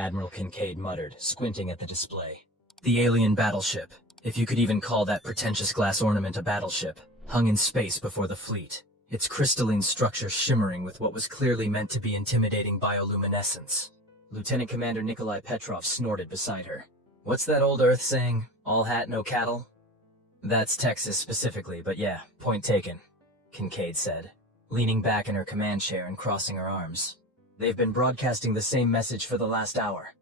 Admiral Kincaid muttered, squinting at the display. The alien battleship, if you could even call that pretentious glass ornament a battleship, hung in space before the fleet, its crystalline structure shimmering with what was clearly meant to be intimidating bioluminescence. Lieutenant Commander Nikolai Petrov snorted beside her. What's that old Earth saying? All hat, no cattle? That's Texas specifically, but yeah, point taken, Kincaid said, leaning back in her command chair and crossing her arms. They've been broadcasting the same message for the last hour.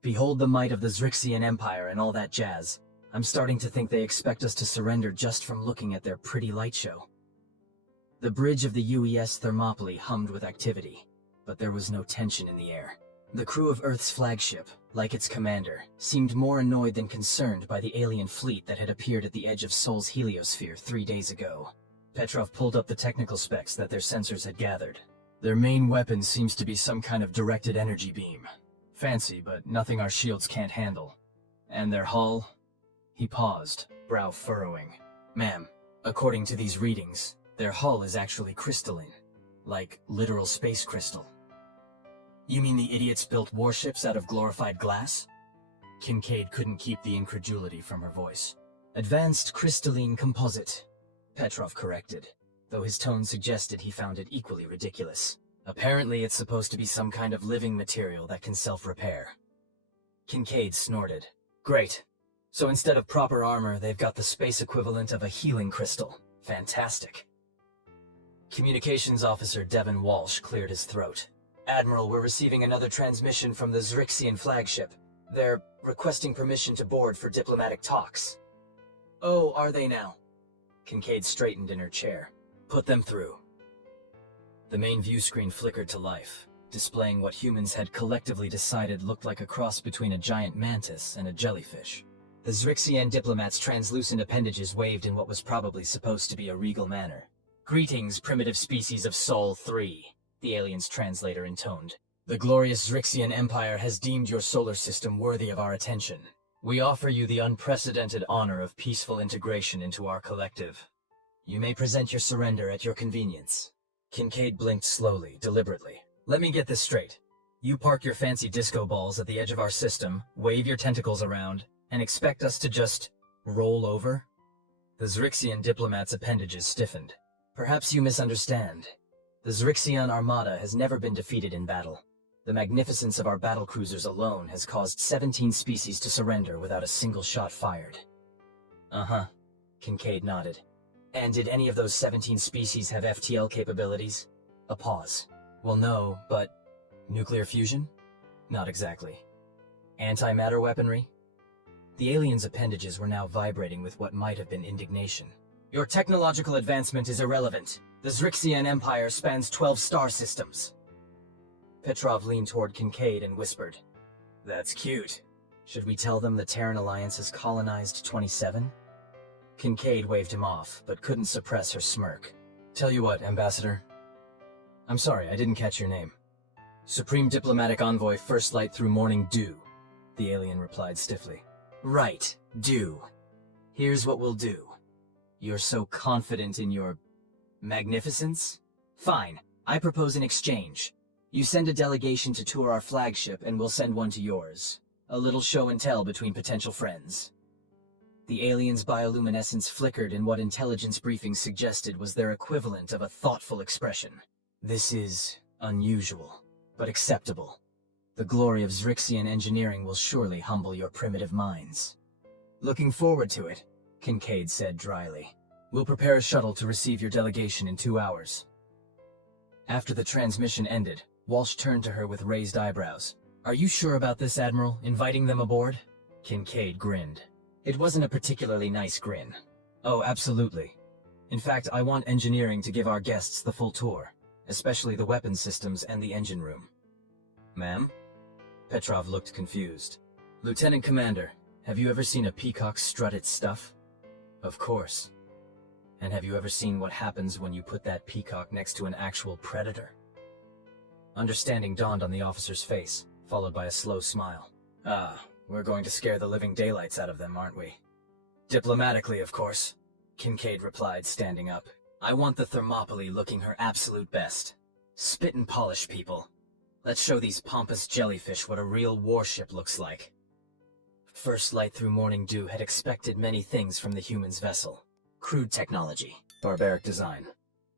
Behold the might of the Zrixian Empire and all that jazz. I'm starting to think they expect us to surrender just from looking at their pretty light show. The bridge of the UES Thermopylae hummed with activity, but there was no tension in the air. The crew of Earth's flagship, like its commander, seemed more annoyed than concerned by the alien fleet that had appeared at the edge of Sol's heliosphere 3 days ago. Petrov pulled up the technical specs that their sensors had gathered. Their main weapon seems to be some kind of directed energy beam. Fancy, but nothing our shields can't handle. And their hull? He paused, brow furrowing. Ma'am, according to these readings, their hull is actually crystalline. Like literal space crystal. You mean the idiots built warships out of glorified glass? Kincaid couldn't keep the incredulity from her voice. Advanced crystalline composite, Petrov corrected, though his tone suggested he found it equally ridiculous. Apparently it's supposed to be some kind of living material that can self-repair. Kincaid snorted. Great. So instead of proper armor, they've got the space equivalent of a healing crystal. Fantastic. Communications Officer Devin Walsh cleared his throat. Admiral, we're receiving another transmission from the Zrixian flagship. They're requesting permission to board for diplomatic talks. Oh, are they now? Kincaid straightened in her chair. Put them through. The main view screen flickered to life, displaying what humans had collectively decided looked like a cross between a giant mantis and a jellyfish. The Zrixian diplomat's translucent appendages waved in what was probably supposed to be a regal manner. Greetings, primitive species of Sol 3, the alien's translator intoned. The glorious Zrixian Empire has deemed your solar system worthy of our attention. We offer you the unprecedented honor of peaceful integration into our collective. You may present your surrender at your convenience. Kincaid blinked slowly, deliberately. Let me get this straight. You park your fancy disco balls at the edge of our system, wave your tentacles around, and expect us to just roll over? The Zrixian diplomat's appendages stiffened. Perhaps you misunderstand. The Zrixian armada has never been defeated in battle. The magnificence of our battlecruisers alone has caused 17 species to surrender without a single shot fired. Uh-huh, Kincaid nodded. And did any of those 17 species have FTL capabilities? A pause. Well, no, but nuclear fusion? Not exactly. Antimatter weaponry? The alien's appendages were now vibrating with what might have been indignation. Your technological advancement is irrelevant. The Zrixian Empire spans 12 star systems. Petrov leaned toward Kincaid and whispered, That's cute. Should we tell them the Terran Alliance has colonized 27? Kincaid waved him off, but couldn't suppress her smirk. Tell you what, Ambassador. I'm sorry, I didn't catch your name. Supreme Diplomatic Envoy First Light through Morning Dew, the alien replied stiffly. Right, Dew. Here's what we'll do. You're so confident in your magnificence? Fine, I propose an exchange. You send a delegation to tour our flagship and we'll send one to yours. A little show and tell between potential friends. The alien's bioluminescence flickered in what intelligence briefings suggested was their equivalent of a thoughtful expression. This is unusual, but acceptable. The glory of Zrixian engineering will surely humble your primitive minds. Looking forward to it, Kincaid said dryly. We'll prepare a shuttle to receive your delegation in 2 hours. After the transmission ended, Walsh turned to her with raised eyebrows. Are you sure about this, Admiral, inviting them aboard? Kincaid grinned. It wasn't a particularly nice grin. Oh, absolutely. In fact, I want engineering to give our guests the full tour, especially the weapons systems and the engine room. Ma'am? Petrov looked confused. Lieutenant Commander, have you ever seen a peacock strut its stuff? Of course. And have you ever seen what happens when you put that peacock next to an actual predator? Understanding dawned on the officer's face, followed by a slow smile. Ah, we're going to scare the living daylights out of them, aren't we? Diplomatically, of course, Kincaid replied, standing up. I want the Thermopylae looking her absolute best. Spit and polish, people. Let's show these pompous jellyfish what a real warship looks like. First light through morning dew had expected many things from the human's vessel. Crude technology, barbaric design,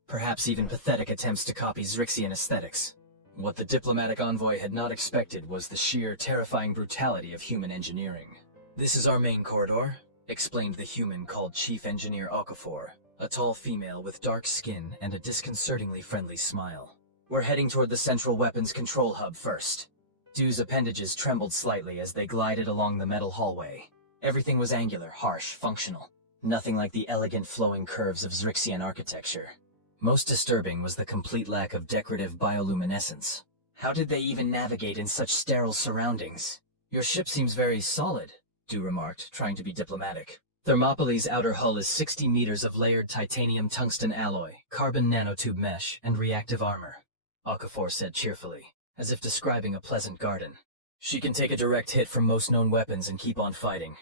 perhaps even pathetic attempts to copy Zrixian aesthetics. What the diplomatic envoy had not expected was the sheer, terrifying brutality of human engineering. "This is our main corridor," explained the human called Chief Engineer Okafor, a tall female with dark skin and a disconcertingly friendly smile. "We're heading toward the central weapons control hub first." Dew's appendages trembled slightly as they glided along the metal hallway. Everything was angular, harsh, functional. Nothing like the elegant flowing curves of Zrixian architecture. Most disturbing was the complete lack of decorative bioluminescence. How did they even navigate in such sterile surroundings? "Your ship seems very solid," Dew remarked, trying to be diplomatic. "Thermopylae's outer hull is 60 meters of layered titanium tungsten alloy, carbon nanotube mesh, and reactive armor," Okafor said cheerfully, as if describing a pleasant garden. "She can take a direct hit from most known weapons and keep on fighting."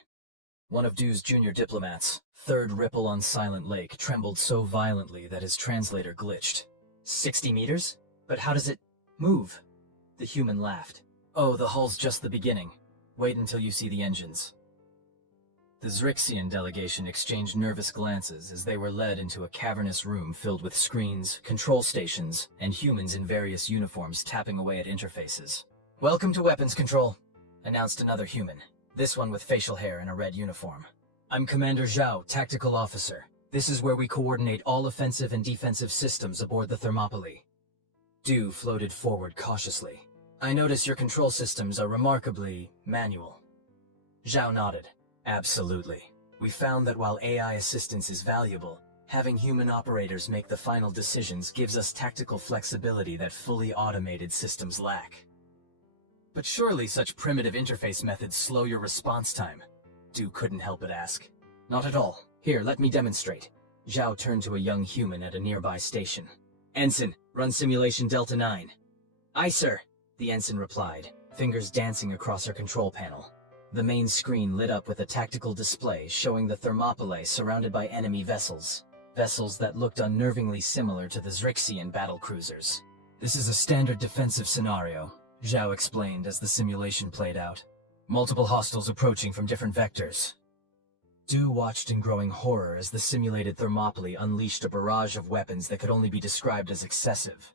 One of Dew's junior diplomats, Third Ripple on Silent Lake, trembled so violently that his translator glitched. 60 meters? But how does it move?" The human laughed. "Oh, the hull's just the beginning. Wait until you see the engines." The Zrixian delegation exchanged nervous glances as they were led into a cavernous room filled with screens, control stations, and humans in various uniforms tapping away at interfaces. "Welcome to weapons control," announced another human, this one with facial hair and a red uniform. "I'm Commander Zhao, Tactical Officer. This is where we coordinate all offensive and defensive systems aboard the Thermopylae." Dew floated forward cautiously. "I notice your control systems are remarkably manual." Zhao nodded. "Absolutely. We found that while AI assistance is valuable, having human operators make the final decisions gives us tactical flexibility that fully automated systems lack." "But surely such primitive interface methods slow your response time?" Dew couldn't help but ask. "Not at all. Here, let me demonstrate." Zhao turned to a young human at a nearby station. "Ensign, run simulation Delta 9. "Aye, sir," the ensign replied, fingers dancing across her control panel. The main screen lit up with a tactical display showing the Thermopylae surrounded by enemy vessels. Vessels that looked unnervingly similar to the Zrixian battlecruisers. "This is a standard defensive scenario," Zhao explained as the simulation played out. "Multiple hostiles approaching from different vectors." Dew watched in growing horror as the simulated Thermopylae unleashed a barrage of weapons that could only be described as excessive.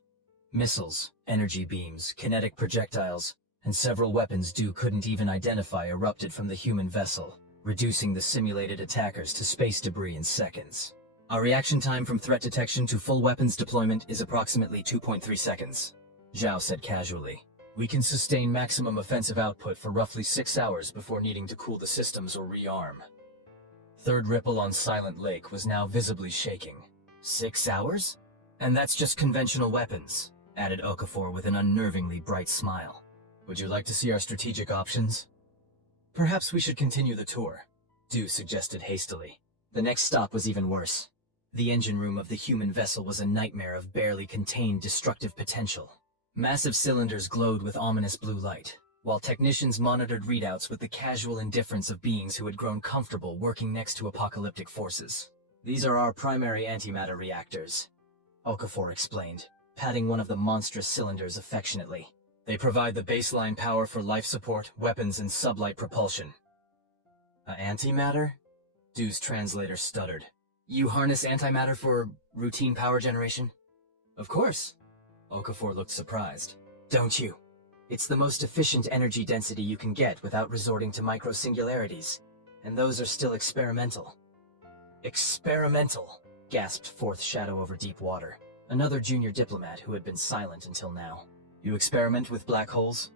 Missiles, energy beams, kinetic projectiles, and several weapons Dew couldn't even identify erupted from the human vessel, reducing the simulated attackers to space debris in seconds. "Our reaction time from threat detection to full weapons deployment is approximately 2.3 seconds, Zhao said casually. "We can sustain maximum offensive output for roughly 6 hours before needing to cool the systems or rearm." Third Ripple on Silent Lake was now visibly shaking. 6 hours? "And that's just conventional weapons," added Okafor with an unnervingly bright smile. "Would you like to see our strategic options?" "Perhaps we should continue the tour," Dew suggested hastily. The next stop was even worse. The engine room of the human vessel was a nightmare of barely contained destructive potential. Massive cylinders glowed with ominous blue light, while technicians monitored readouts with the casual indifference of beings who had grown comfortable working next to apocalyptic forces. "These are our primary antimatter reactors," Okafor explained, patting one of the monstrous cylinders affectionately. "They provide the baseline power for life support, weapons, and sublight propulsion." Antimatter? Dew's translator stuttered. "You harness antimatter for routine power generation?" "Of course." Okafor looked surprised. "Don't you? It's the most efficient energy density you can get without resorting to microsingularities, and those are still experimental." "Experimental," gasped Fourth Shadow over Deep Water, another junior diplomat who had been silent until now. "You experiment with black holes?"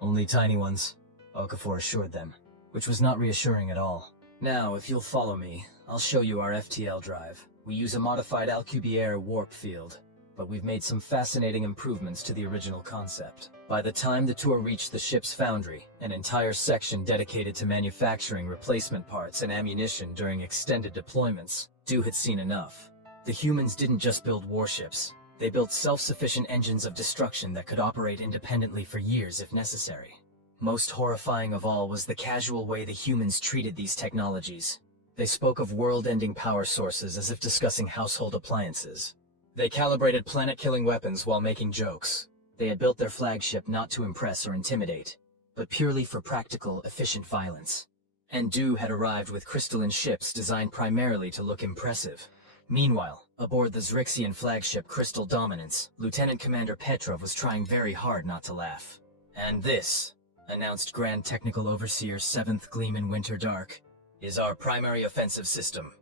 "Only tiny ones," Okafor assured them, which was not reassuring at all. "Now, if you'll follow me, I'll show you our FTL drive. We use a modified Alcubierre warp field, but we've made some fascinating improvements to the original concept." By the time the tour reached the ship's foundry, an entire section dedicated to manufacturing replacement parts and ammunition during extended deployments, Dew had seen enough. The humans didn't just build warships. They built self-sufficient engines of destruction that could operate independently for years if necessary. Most horrifying of all was the casual way the humans treated these technologies. They spoke of world-ending power sources as if discussing household appliances. They calibrated planet-killing weapons while making jokes. They had built their flagship not to impress or intimidate, but purely for practical, efficient violence. And Du had arrived with crystalline ships designed primarily to look impressive. Meanwhile, aboard the Zrixian flagship Crystal Dominance, Lieutenant Commander Petrov was trying very hard not to laugh. "And this," announced Grand Technical Overseer 7th Gleam in Winter Dark, "is our primary offensive system."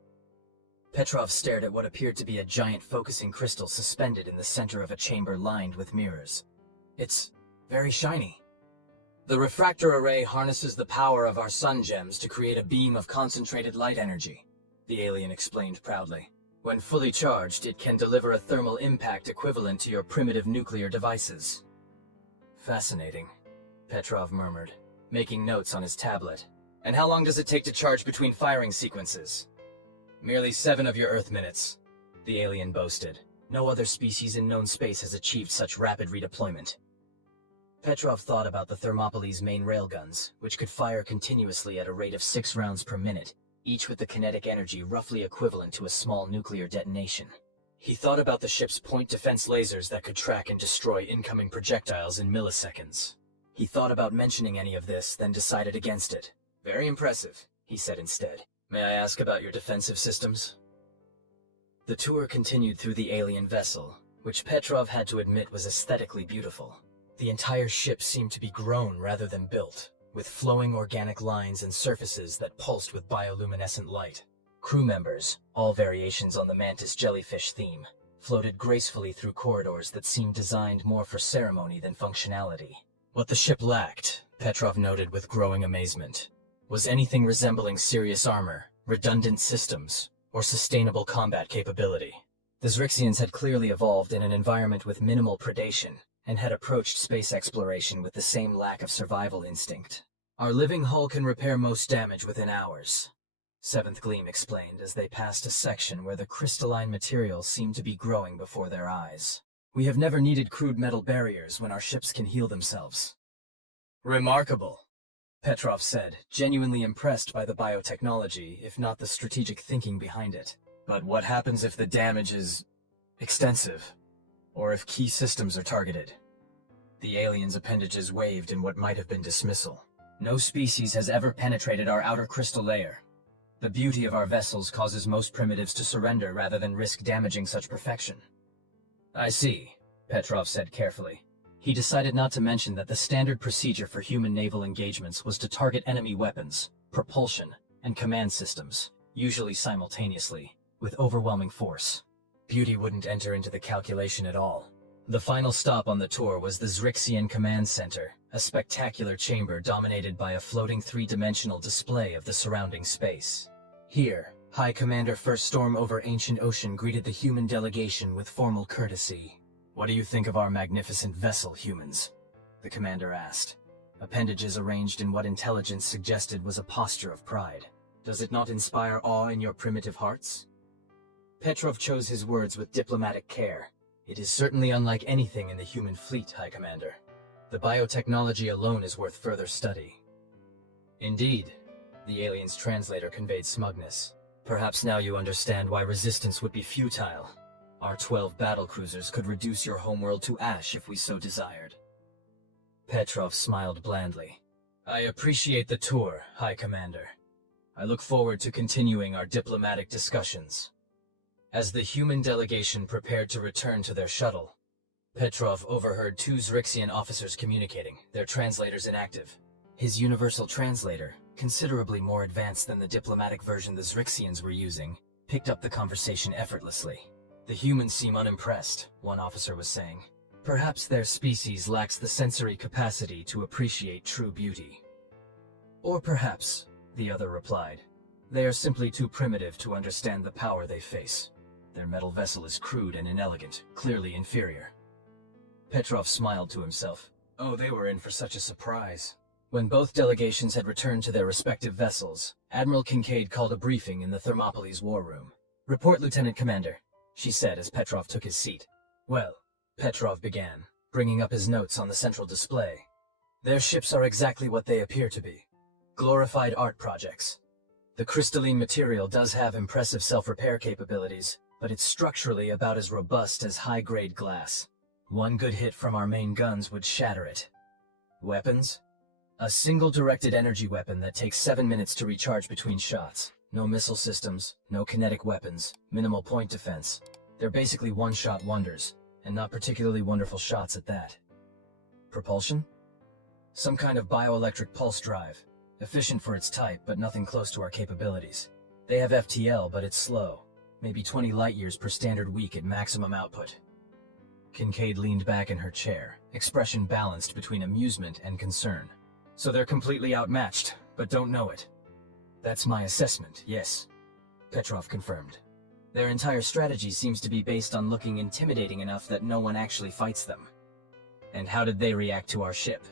Petrov stared at what appeared to be a giant focusing crystal suspended in the center of a chamber lined with mirrors. "It's very shiny." "The refractor array harnesses the power of our sun gems to create a beam of concentrated light energy," the alien explained proudly. "When fully charged, it can deliver a thermal impact equivalent to your primitive nuclear devices." "Fascinating," Petrov murmured, making notes on his tablet. "And how long does it take to charge between firing sequences?" "Merely 7 of your Earth minutes," the alien boasted. "No other species in known space has achieved such rapid redeployment." Petrov thought about the Thermopylae's main railguns, which could fire continuously at a rate of 6 rounds per minute, each with the kinetic energy roughly equivalent to a small nuclear detonation. He thought about the ship's point defense lasers that could track and destroy incoming projectiles in milliseconds. He thought about mentioning any of this, then decided against it. "Very impressive," he said instead. "May I ask about your defensive systems?" The tour continued through the alien vessel, which Petrov had to admit was aesthetically beautiful. The entire ship seemed to be grown rather than built, with flowing organic lines and surfaces that pulsed with bioluminescent light. Crew members, all variations on the mantis jellyfish theme, floated gracefully through corridors that seemed designed more for ceremony than functionality. What the ship lacked, Petrov noted with growing amazement, was anything resembling serious armor, redundant systems, or sustainable combat capability. The Zrixians had clearly evolved in an environment with minimal predation, and had approached space exploration with the same lack of survival instinct. "Our living hull can repair most damage within hours," 7th Gleam explained as they passed a section where the crystalline material seemed to be growing before their eyes. "We have never needed crude metal barriers when our ships can heal themselves." "Remarkable," Petrov said, genuinely impressed by the biotechnology, if not the strategic thinking behind it. "But what happens if the damage is extensive? Or if key systems are targeted?" The alien's appendages waved in what might have been dismissal. "No species has ever penetrated our outer crystal layer. The beauty of our vessels causes most primitives to surrender rather than risk damaging such perfection." "I see," Petrov said carefully. He decided not to mention that the standard procedure for human naval engagements was to target enemy weapons, propulsion, and command systems, usually simultaneously, with overwhelming force. Beauty wouldn't enter into the calculation at all. The final stop on the tour was the Zrixian Command Center, a spectacular chamber dominated by a floating 3-dimensional display of the surrounding space. Here, High Commander First Storm over Ancient Ocean greeted the human delegation with formal courtesy. "What do you think of our magnificent vessel, humans?" the commander asked, appendages arranged in what intelligence suggested was a posture of pride. "Does it not inspire awe in your primitive hearts?" Petrov chose his words with diplomatic care. "It is certainly unlike anything in the human fleet, High Commander. The biotechnology alone is worth further study." "Indeed," the alien's translator conveyed smugness. "Perhaps now you understand why resistance would be futile. Our 12 battlecruisers could reduce your homeworld to ash if we so desired." Petrov smiled blandly. "I appreciate the tour, High Commander. I look forward to continuing our diplomatic discussions." As the human delegation prepared to return to their shuttle, Petrov overheard 2 Zrixian officers communicating, their translators inactive. His universal translator, considerably more advanced than the diplomatic version the Zrixians were using, picked up the conversation effortlessly. "The humans seem unimpressed," one officer was saying. "Perhaps their species lacks the sensory capacity to appreciate true beauty." "Or perhaps," the other replied, "they are simply too primitive to understand the power they face. Their metal vessel is crude and inelegant, clearly inferior." Petrov smiled to himself. Oh, they were in for such a surprise. When both delegations had returned to their respective vessels, Admiral Kincaid called a briefing in the Thermopylae's war room. "Report, Lieutenant Commander," she said as Petrov took his seat. "Well," Petrov began, bringing up his notes on the central display. "Their ships are exactly what they appear to be. Glorified art projects. The crystalline material does have impressive self-repair capabilities, but it's structurally about as robust as high-grade glass. One good hit from our main guns would shatter it. Weapons? A single directed energy weapon that takes 7 minutes to recharge between shots. No missile systems, no kinetic weapons, minimal point defense. They're basically one-shot wonders, and not particularly wonderful shots at that. Propulsion? Some kind of bioelectric pulse drive. Efficient for its type, but nothing close to our capabilities. They have FTL, but it's slow. Maybe 20 light-years per standard week at maximum output. Kincaid leaned back in her chair, expression balanced between amusement and concern. So they're completely outmatched, but don't know it. That's my assessment, yes. Petrov confirmed. Their entire strategy seems to be based on looking intimidating enough that no one actually fights them. And how did they react to our ship?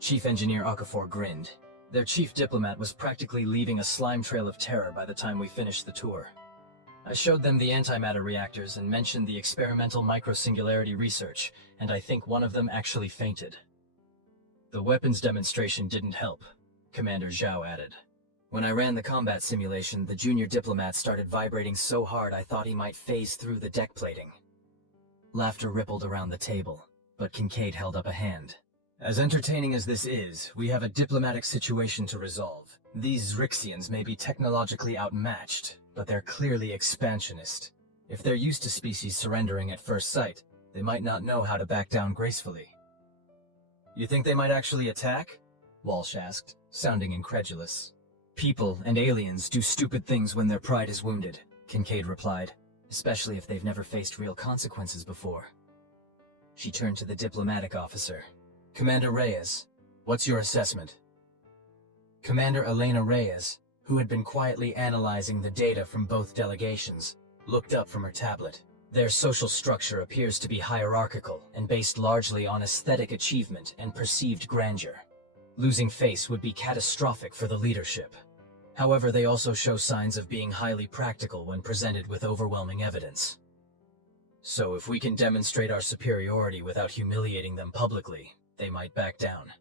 Chief Engineer Okafor grinned. Their chief diplomat was practically leaving a slime trail of terror by the time we finished the tour. I showed them the antimatter reactors and mentioned the experimental microsingularity research, and I think one of them actually fainted. The weapons demonstration didn't help, Commander Zhao added. When I ran the combat simulation, the junior diplomat started vibrating so hard I thought he might phase through the deck plating. Laughter rippled around the table, but Kincaid held up a hand. As entertaining as this is, we have a diplomatic situation to resolve. These Zrixians may be technologically outmatched, but they're clearly expansionist. If they're used to species surrendering at first sight, they might not know how to back down gracefully. You think they might actually attack? Walsh asked, sounding incredulous. People and aliens do stupid things when their pride is wounded, Kincaid replied, especially if they've never faced real consequences before. She turned to the diplomatic officer. Commander Reyes, what's your assessment? Commander Elena Reyes, who had been quietly analyzing the data from both delegations, looked up from her tablet. Their social structure appears to be hierarchical and based largely on aesthetic achievement and perceived grandeur. Losing face would be catastrophic for the leadership. However, they also show signs of being highly practical when presented with overwhelming evidence. So if we can demonstrate our superiority without humiliating them publicly, they might back down,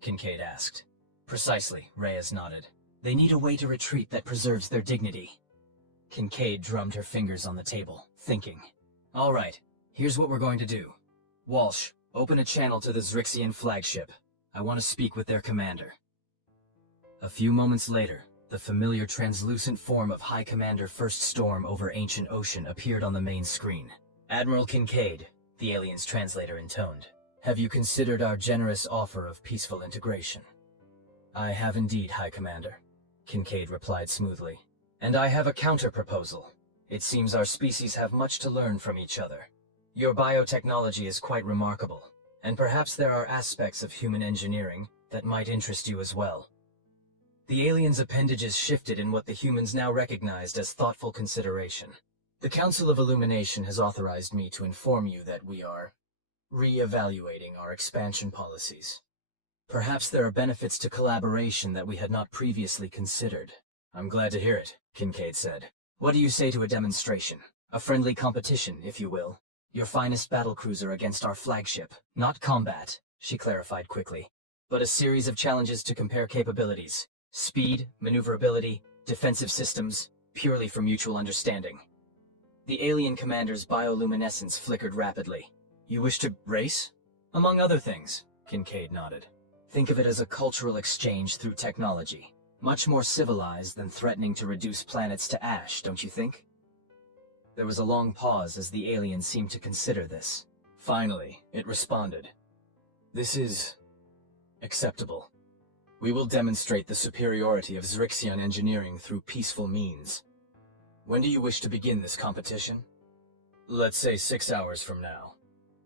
Kincaid asked. Precisely, Reyes nodded. They need a way to retreat that preserves their dignity. Kincaid drummed her fingers on the table, thinking. All right, here's what we're going to do. Walsh, open a channel to the Zrixian flagship. I want to speak with their commander. A few moments later, the familiar translucent form of High Commander First Storm over Ancient Ocean appeared on the main screen. Admiral Kincaid, the alien's translator intoned. Have you considered our generous offer of peaceful integration? I have indeed, High Commander, Kincaid replied smoothly. And I have a counter-proposal. It seems our species have much to learn from each other. Your biotechnology is quite remarkable, and perhaps there are aspects of human engineering that might interest you as well. The aliens' appendages shifted in what the humans now recognized as thoughtful consideration. The Council of Illumination has authorized me to inform you that we are re-evaluating our expansion policies. Perhaps there are benefits to collaboration that we had not previously considered. I'm glad to hear it, Kincaid said. What do you say to a demonstration? A friendly competition, if you will. Your finest battlecruiser against our flagship. Not combat, she clarified quickly, but a series of challenges to compare capabilities. Speed, maneuverability, defensive systems, purely for mutual understanding. The alien commander's bioluminescence flickered rapidly. You wish to race? Among other things, Kincaid nodded. Think of it as a cultural exchange through technology. Much more civilized than threatening to reduce planets to ash, don't you think? There was a long pause as the alien seemed to consider this. Finally, it responded. This is acceptable. We will demonstrate the superiority of Zrixian engineering through peaceful means. When do you wish to begin this competition? Let's say 6 hours from now.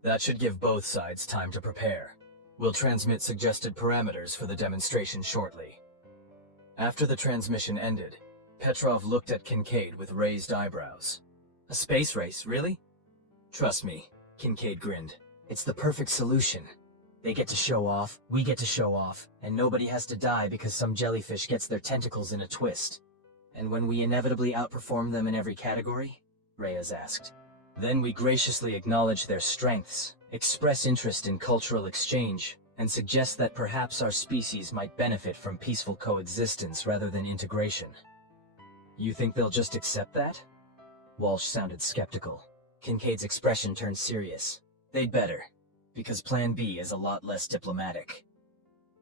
That should give both sides time to prepare. We'll transmit suggested parameters for the demonstration shortly. After the transmission ended, Petrov looked at Kincaid with raised eyebrows. A space race, really? Trust me, Kincaid grinned. It's the perfect solution. They get to show off, we get to show off, and nobody has to die because some jellyfish gets their tentacles in a twist. And when we inevitably outperform them in every category? Reyes asked. Then we graciously acknowledge their strengths, express interest in cultural exchange, and suggest that perhaps our species might benefit from peaceful coexistence rather than integration. You think they'll just accept that? Walsh sounded skeptical. Kincaid's expression turned serious. They'd better, because Plan B is a lot less diplomatic.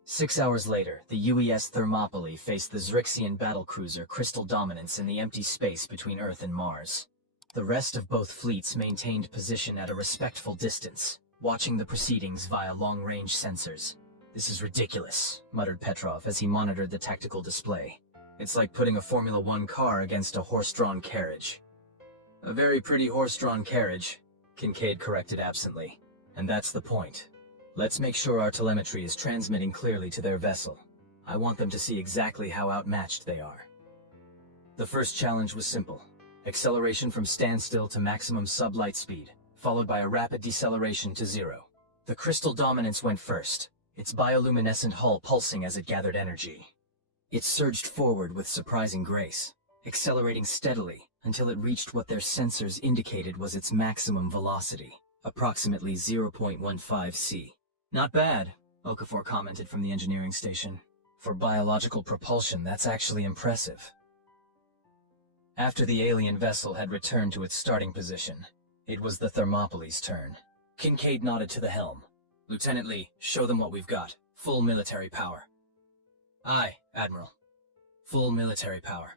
6 hours later, the UES Thermopylae faced the Zrixian battlecruiser Crystal Dominance in the empty space between Earth and Mars. The rest of both fleets maintained position at a respectful distance, watching the proceedings via long-range sensors. "This is ridiculous," muttered Petrov as he monitored the tactical display. "It's like putting a Formula One car against a horse-drawn carriage." "A very pretty horse-drawn carriage," Kincaid corrected absently. "And that's the point. Let's make sure our telemetry is transmitting clearly to their vessel. I want them to see exactly how outmatched they are." The first challenge was simple. Acceleration from standstill to maximum sublight speed, followed by a rapid deceleration to 0. The Crystal Dominance went first, its bioluminescent hull pulsing as it gathered energy. It surged forward with surprising grace, accelerating steadily until it reached what their sensors indicated was its maximum velocity, approximately 0.15 c. "Not bad," Okafor commented from the engineering station. "For biological propulsion, that's actually impressive." After the alien vessel had returned to its starting position, it was the Thermopylae's turn. Kincaid nodded to the helm. "Lieutenant Lee, show them what we've got. Full military power." "Aye, Admiral. Full military power."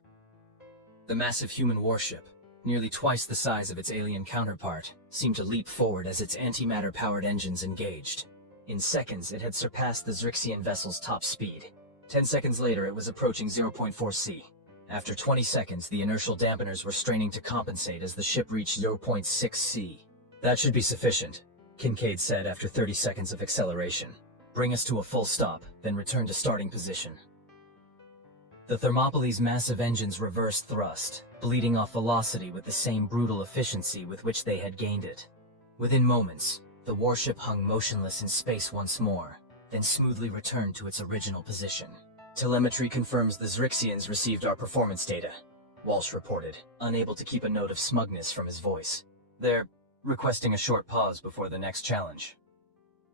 The massive human warship, nearly twice the size of its alien counterpart, seemed to leap forward as its antimatter-powered engines engaged. In seconds, it had surpassed the Zrixian vessel's top speed. 10 seconds later, it was approaching 0.4 c. After 20 seconds, the inertial dampeners were straining to compensate as the ship reached 0.6 c. "That should be sufficient," Kincaid said after 30 seconds of acceleration. "Bring us to a full stop, then return to starting position." The Thermopylae's massive engines reversed thrust, bleeding off velocity with the same brutal efficiency with which they had gained it. Within moments, the warship hung motionless in space once more, then smoothly returned to its original position. "Telemetry confirms the Zrixians received our performance data," Walsh reported, unable to keep a note of smugness from his voice. "They're requesting a short pause before the next challenge."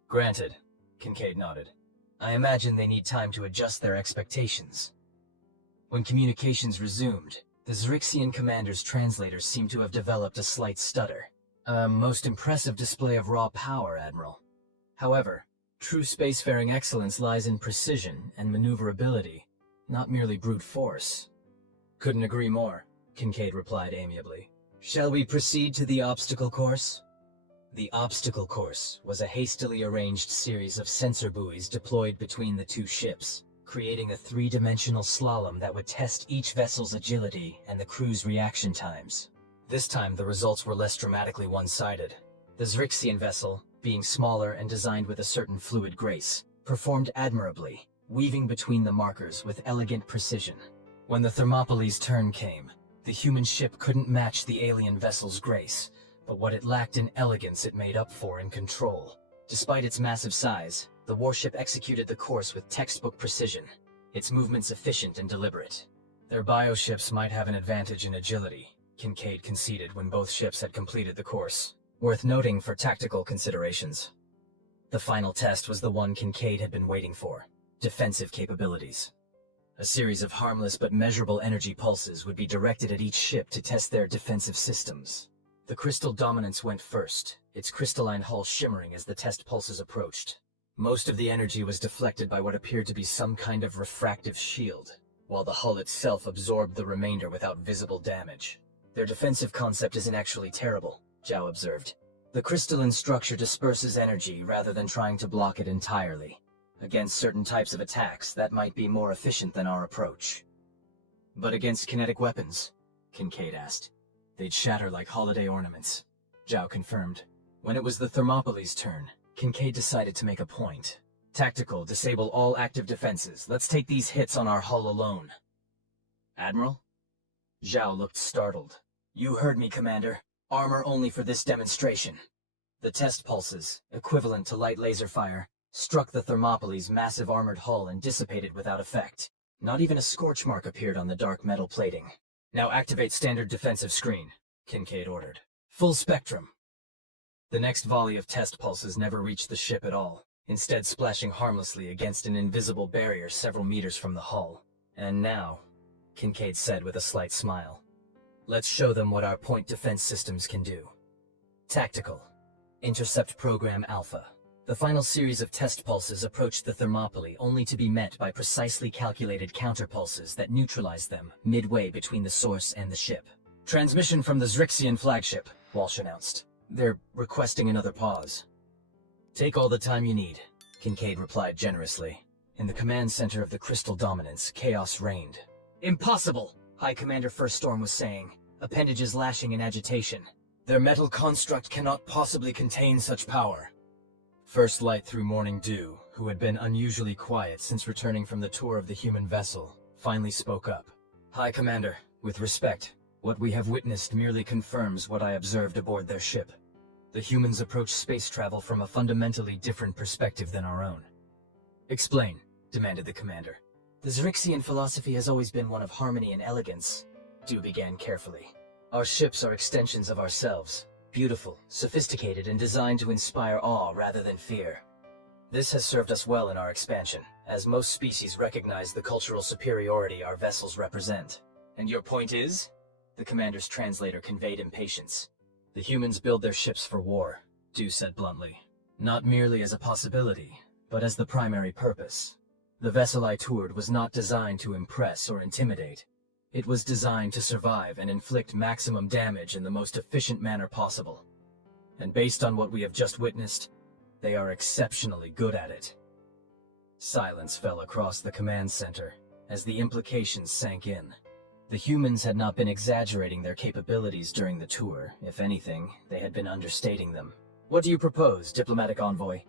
"Granted," Kincaid nodded. "I imagine they need time to adjust their expectations." When communications resumed, the Zrixian commander's translators seemed to have developed a slight stutter. "A most impressive display of raw power, Admiral. However, true spacefaring excellence lies in precision and maneuverability, not merely brute force." "Couldn't agree more," Kincaid replied amiably. "Shall we proceed to the obstacle course?" The obstacle course was a hastily arranged series of sensor buoys deployed between the two ships, creating a three-dimensional slalom that would test each vessel's agility and the crew's reaction times. This time, the results were less dramatically one-sided. The Zrixian vessel, being smaller and designed with a certain fluid grace, performed admirably, weaving between the markers with elegant precision. When the Thermopylae's turn came, the human ship couldn't match the alien vessel's grace, but what it lacked in elegance it made up for in control. Despite its massive size, the warship executed the course with textbook precision, its movements efficient and deliberate. "Their bioships might have an advantage in agility," Kincaid conceded when both ships had completed the course. "Worth noting for tactical considerations." The final test was the one Kincaid had been waiting for: defensive capabilities. A series of harmless but measurable energy pulses would be directed at each ship to test their defensive systems. The Crystal Dominance went first, its crystalline hull shimmering as the test pulses approached. Most of the energy was deflected by what appeared to be some kind of refractive shield, while the hull itself absorbed the remainder without visible damage. "Their defensive concept isn't actually terrible," Zhao observed. "The crystalline structure disperses energy rather than trying to block it entirely. Against certain types of attacks, that might be more efficient than our approach." "But against kinetic weapons?" Kincaid asked. "They'd shatter like holiday ornaments," Zhao confirmed. When it was the Thermopylae's turn, Kincaid decided to make a point. "Tactical, disable all active defenses. Let's take these hits on our hull alone." "Admiral?" Zhao looked startled. "You heard me, Commander. Armor only for this demonstration." The test pulses, equivalent to light laser fire, struck the Thermopylae's massive armored hull and dissipated without effect. Not even a scorch mark appeared on the dark metal plating. "Now activate standard defensive screen," Kincaid ordered. "Full spectrum." The next volley of test pulses never reached the ship at all, instead splashing harmlessly against an invisible barrier several meters from the hull. "And now," Kincaid said with a slight smile, "let's show them what our point defense systems can do." Tactical. Intercept Program Alpha. The final series of test pulses approached the Thermopylae only to be met by precisely calculated counterpulses that neutralized them midway between the source and the ship. Transmission from the Zrixian flagship, Walsh announced. They're requesting another pause. Take all the time you need, Kincaid replied generously. In the command center of the Crystal Dominance, chaos reigned. Impossible, High Commander First Storm was saying, appendages lashing in agitation. Their metal construct cannot possibly contain such power. First Light Through Morning Dew, who had been unusually quiet since returning from the tour of the human vessel, finally spoke up. High Commander, with respect, what we have witnessed merely confirms what I observed aboard their ship. The humans approach space travel from a fundamentally different perspective than our own. Explain, demanded the commander. The Zrixian philosophy has always been one of harmony and elegance, Dew began carefully. Our ships are extensions of ourselves, beautiful, sophisticated, and designed to inspire awe rather than fear. This has served us well in our expansion, as most species recognize the cultural superiority our vessels represent. And your point is? The commander's translator conveyed impatience. The humans build their ships for war, Dew said bluntly. Not merely as a possibility, but as the primary purpose. The vessel I toured was not designed to impress or intimidate. It was designed to survive and inflict maximum damage in the most efficient manner possible. And based on what we have just witnessed, they are exceptionally good at it. Silence fell across the command center as the implications sank in. The humans had not been exaggerating their capabilities during the tour. If anything, they had been understating them. What do you propose, diplomatic envoy?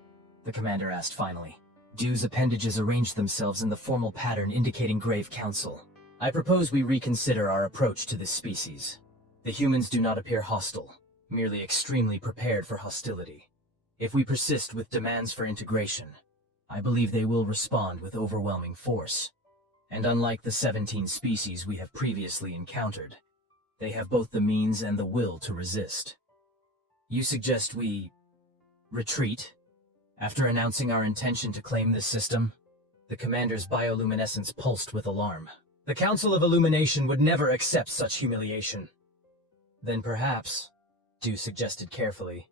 The commander asked finally. Dew's appendages arranged themselves in the formal pattern indicating grave counsel. I propose we reconsider our approach to this species. The humans do not appear hostile, merely extremely prepared for hostility. If we persist with demands for integration, I believe they will respond with overwhelming force. And unlike the 17 species we have previously encountered, they have both the means and the will to resist. You suggest we retreat? After announcing our intention to claim this system, the commander's bioluminescence pulsed with alarm. The Council of Illumination would never accept such humiliation. Then perhaps, Dew suggested carefully,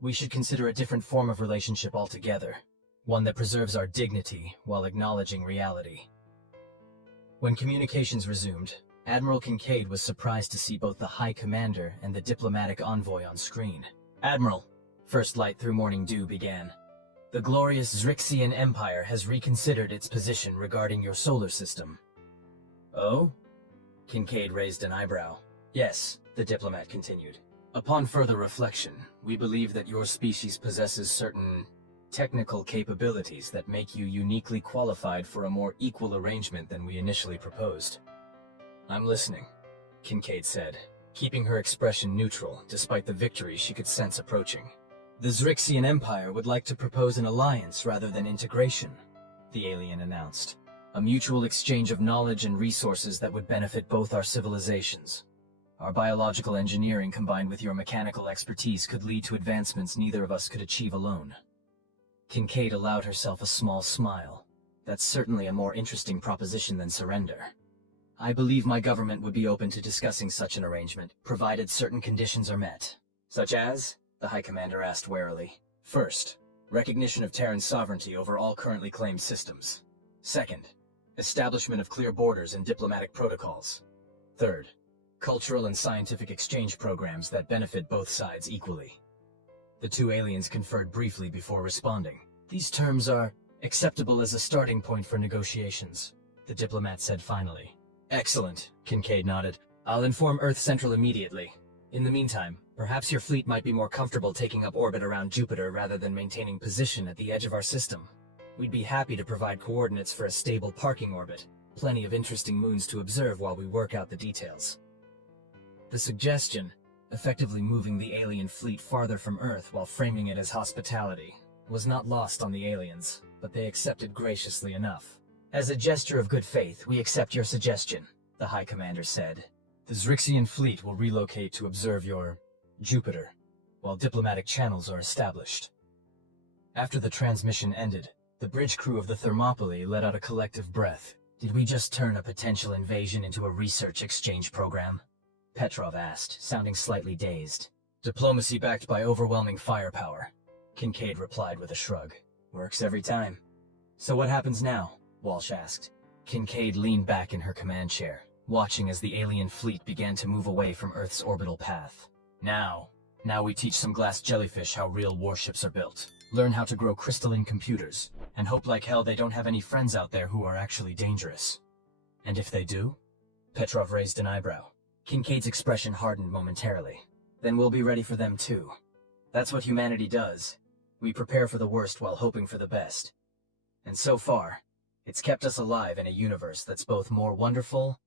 we should consider a different form of relationship altogether, one that preserves our dignity while acknowledging reality. When communications resumed, Admiral Kincaid was surprised to see both the High Commander and the diplomatic envoy on screen. Admiral, First Light Through Morning Dew began. The glorious Zrixian Empire has reconsidered its position regarding your solar system. Oh? Kincaid raised an eyebrow. Yes, the diplomat continued. Upon further reflection, we believe that your species possesses certain technical capabilities that make you uniquely qualified for a more equal arrangement than we initially proposed. I'm listening, Kincaid said, keeping her expression neutral despite the victory she could sense approaching. The Zrixian Empire would like to propose an alliance rather than integration, the alien announced. A mutual exchange of knowledge and resources that would benefit both our civilizations. Our biological engineering combined with your mechanical expertise could lead to advancements neither of us could achieve alone. Kincaid allowed herself a small smile. That's certainly a more interesting proposition than surrender. I believe my government would be open to discussing such an arrangement, provided certain conditions are met. Such as? The High Commander asked warily. First, recognition of Terran sovereignty over all currently claimed systems. Second, establishment of clear borders and diplomatic protocols. Third, cultural and scientific exchange programs that benefit both sides equally. The two aliens conferred briefly before responding. These terms are acceptable as a starting point for negotiations, the diplomat said finally. Excellent, Kincaid nodded. I'll inform Earth Central immediately. In the meantime, perhaps your fleet might be more comfortable taking up orbit around Jupiter rather than maintaining position at the edge of our system. We'd be happy to provide coordinates for a stable parking orbit. Plenty of interesting moons to observe while we work out the details. The suggestion, effectively moving the alien fleet farther from Earth while framing it as hospitality, was not lost on the aliens, but they accepted graciously enough. As a gesture of good faith, we accept your suggestion, the High Commander said. The Zrixian fleet will relocate to observe your Jupiter, while diplomatic channels are established. After the transmission ended, the bridge crew of the Thermopylae let out a collective breath. Did we just turn a potential invasion into a research exchange program? Petrov asked, sounding slightly dazed. Diplomacy backed by overwhelming firepower, Kincaid replied with a shrug. Works every time. So what happens now? Walsh asked. Kincaid leaned back in her command chair, watching as the alien fleet began to move away from Earth's orbital path. Now we teach some glass jellyfish how real warships are built, learn how to grow crystalline computers, and hope like hell they don't have any friends out there who are actually dangerous. And if they do? Petrov raised an eyebrow. Kincaid's expression hardened momentarily. Then we'll be ready for them too. That's what humanity does. We prepare for the worst while hoping for the best. And so far, it's kept us alive in a universe that's both more wonderful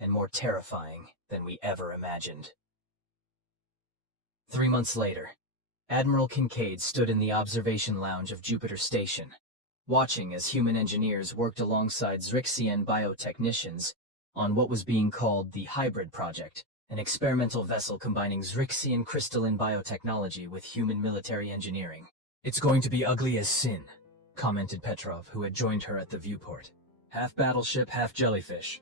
and more terrifying than we ever imagined. 3 months later, Admiral Kincaid stood in the observation lounge of Jupiter Station, watching as human engineers worked alongside Zrixian biotechnicians on what was being called the Hybrid Project, an experimental vessel combining Zrixian crystalline biotechnology with human military engineering. It's going to be ugly as sin, commented Petrov, who had joined her at the viewport. Half battleship, half jellyfish.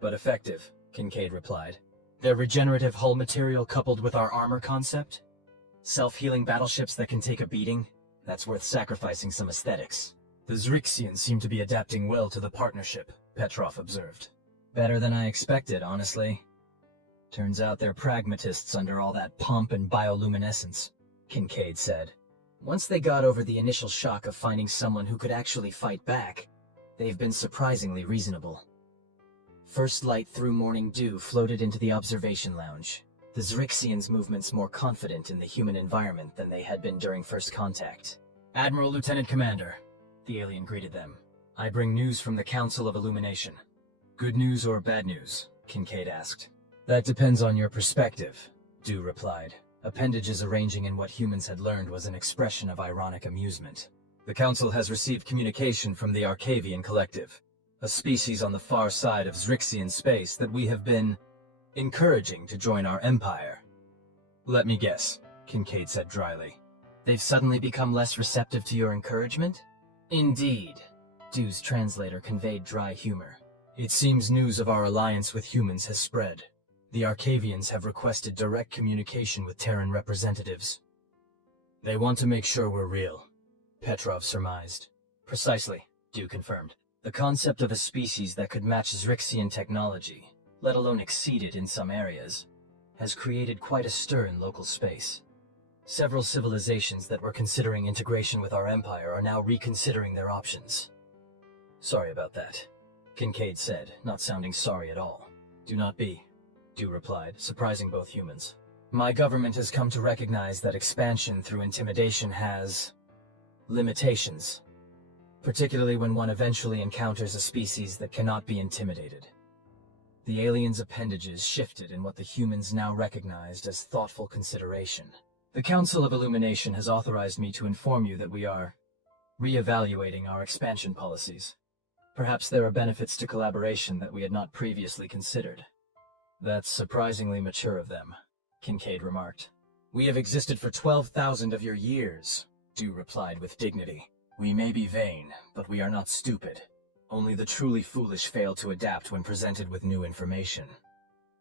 But effective, Kincaid replied. Their regenerative hull material coupled with our armor concept? Self-healing battleships that can take a beating? That's worth sacrificing some aesthetics. The Zrixians seem to be adapting well to the partnership, Petrov observed. Better than I expected, honestly. Turns out they're pragmatists under all that pomp and bioluminescence, Kincaid said. Once they got over the initial shock of finding someone who could actually fight back, they've been surprisingly reasonable. First light through morning dew floated into the observation lounge, the Zrixians' movements more confident in the human environment than they had been during first contact. Admiral Lieutenant Commander, the alien greeted them. I bring news from the Council of Illumination. Good news or bad news? Kincaid asked. That depends on your perspective, Dew replied. Appendages arranging in what humans had learned was an expression of ironic amusement. The Council has received communication from the Arcavian Collective, a species on the far side of Zrixian space that we have been encouraging to join our empire. Let me guess, Kincaid said dryly. They've suddenly become less receptive to your encouragement? Indeed, Dew's translator conveyed dry humor. It seems news of our alliance with humans has spread. The Arcavians have requested direct communication with Terran representatives. They want to make sure we're real, Petrov surmised. Precisely, Dew confirmed. The concept of a species that could match Zrixian technology, let alone exceed it in some areas, has created quite a stir in local space. Several civilizations that were considering integration with our empire are now reconsidering their options. Sorry about that, Kincaid said, not sounding sorry at all. Do not be, Dew replied, surprising both humans. My government has come to recognize that expansion through intimidation has limitations, particularly when one eventually encounters a species that cannot be intimidated. The aliens' appendages shifted in what the humans now recognized as thoughtful consideration. The Council of Illumination has authorized me to inform you that we are re-evaluating our expansion policies. Perhaps there are benefits to collaboration that we had not previously considered. That's surprisingly mature of them, Kincaid remarked. We have existed for 12,000 of your years, Dew replied with dignity. We may be vain, but we are not stupid. Only the truly foolish fail to adapt when presented with new information.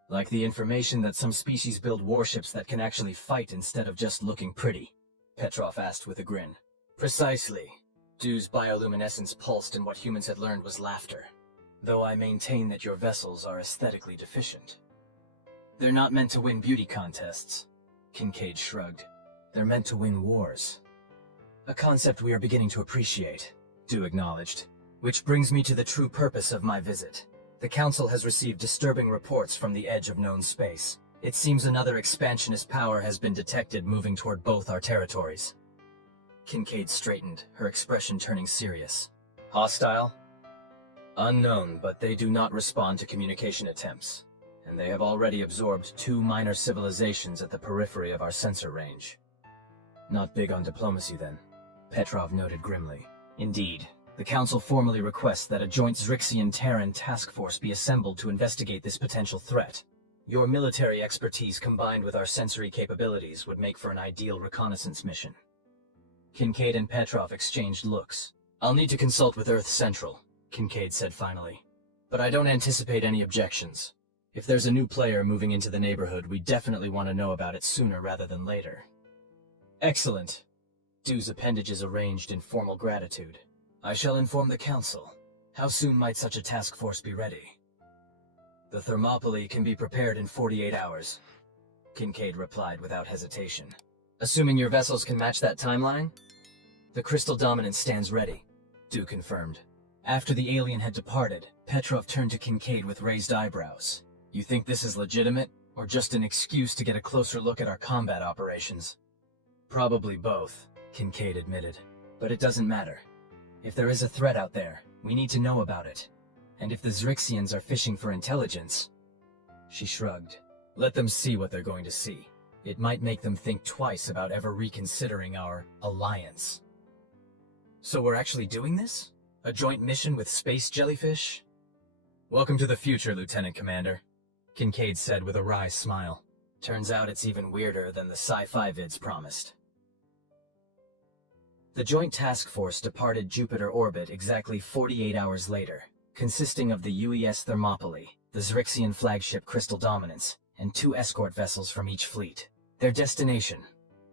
Like the information that some species build warships that can actually fight instead of just looking pretty, Petrov asked with a grin. Precisely. Dew's bioluminescence pulsed, and what humans had learned was laughter. Though I maintain that your vessels are aesthetically deficient. They're not meant to win beauty contests, Kincaid shrugged. They're meant to win wars. A concept we are beginning to appreciate, Dew acknowledged. Which brings me to the true purpose of my visit. The Council has received disturbing reports from the edge of known space. It seems another expansionist power has been detected moving toward both our territories. Kincaid straightened, her expression turning serious. Hostile? Unknown, but they do not respond to communication attempts. And they have already absorbed 2 minor civilizations at the periphery of our sensor range. Not big on diplomacy then, Petrov noted grimly. Indeed. The Council formally requests that a joint Zrixian-Terran task force be assembled to investigate this potential threat. Your military expertise combined with our sensory capabilities would make for an ideal reconnaissance mission. Kincaid and Petrov exchanged looks. I'll need to consult with Earth Central, Kincaid said finally. But I don't anticipate any objections. If there's a new player moving into the neighborhood, we definitely want to know about it sooner rather than later. Excellent. Du's appendages arranged in formal gratitude. I shall inform the council. How soon might such a task force be ready? The Thermopylae can be prepared in 48 hours, Kincaid replied without hesitation. Assuming your vessels can match that timeline? The crystal dominance stands ready, Du confirmed. After the alien had departed, Petrov turned to Kincaid with raised eyebrows. You think this is legitimate, or just an excuse to get a closer look at our combat operations? Probably both, Kincaid admitted. But it doesn't matter. If there is a threat out there, we need to know about it. And if the Zrixians are fishing for intelligence... She shrugged. Let them see what they're going to see. It might make them think twice about ever reconsidering our alliance. So we're actually doing this? A joint mission with space jellyfish? Welcome to the future, Lieutenant Commander, Kincaid said with a wry smile. Turns out it's even weirder than the Sci-Fi vids promised. The Joint Task Force departed Jupiter orbit exactly 48 hours later, consisting of the UES Thermopylae, the Zrixian flagship Crystal Dominance, and 2 escort vessels from each fleet. Their destination: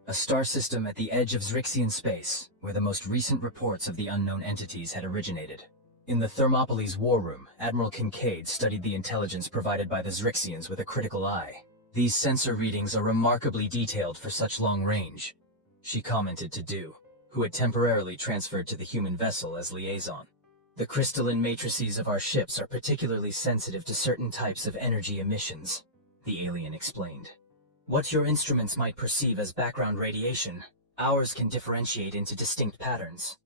a star system at the edge of Zrixian space, where the most recent reports of the unknown entities had originated. In the Thermopylae's war room, Admiral Kincaid studied the intelligence provided by the Zrixians with a critical eye. These sensor readings are remarkably detailed for such long range, she commented to Du, who had temporarily transferred to the human vessel as liaison. The crystalline matrices of our ships are particularly sensitive to certain types of energy emissions, the alien explained. What your instruments might perceive as background radiation, ours can differentiate into distinct patterns.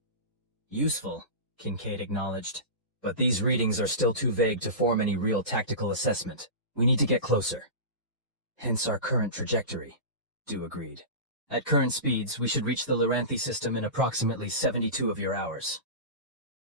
Useful, Kincaid acknowledged, but these readings are still too vague to form any real tactical assessment. We need to get closer. Hence our current trajectory, Du agreed. At current speeds, we should reach the Loranthe system in approximately 72 of your hours.